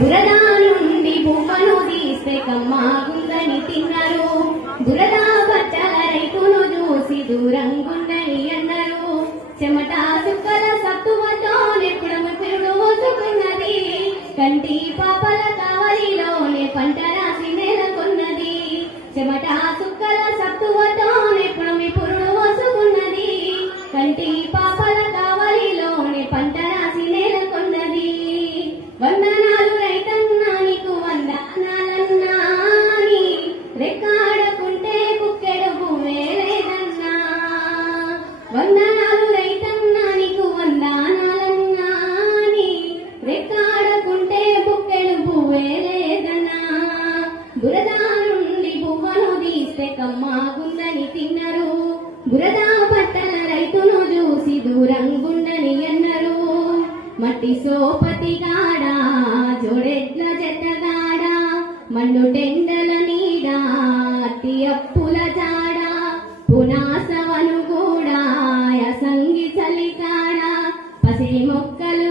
బురదా నుండి బువ్వను తీస్తే కమ్మాగుందని తిన్నారు. బురదా బట్టల రైతును చూసి దూరంగుందని అన్నారు. చెమట చుక్కల సత్తువతో నెప్పుడు పిరుడు మోసుకున్నది. కంటి పాపల కావలిలోనే పంట రాసి నెలకొన్నది. చెమట చుక్కల సత్తువతో నెప్పుడు పురుడు మోసుకున్నది. కంటి పాపల చూస్తే తిన్నరు. బురదా పట్టణ రైతును చూసి దూరంగుండని ఎన్నరు. మట్టి సోపతి గాడా జోడెడ్ల జతగాడా మన్ను టెండల నీడా అప్పుల జాడా పునాసవను కూడా అసంగి చలికాడా పసి మొక్కలు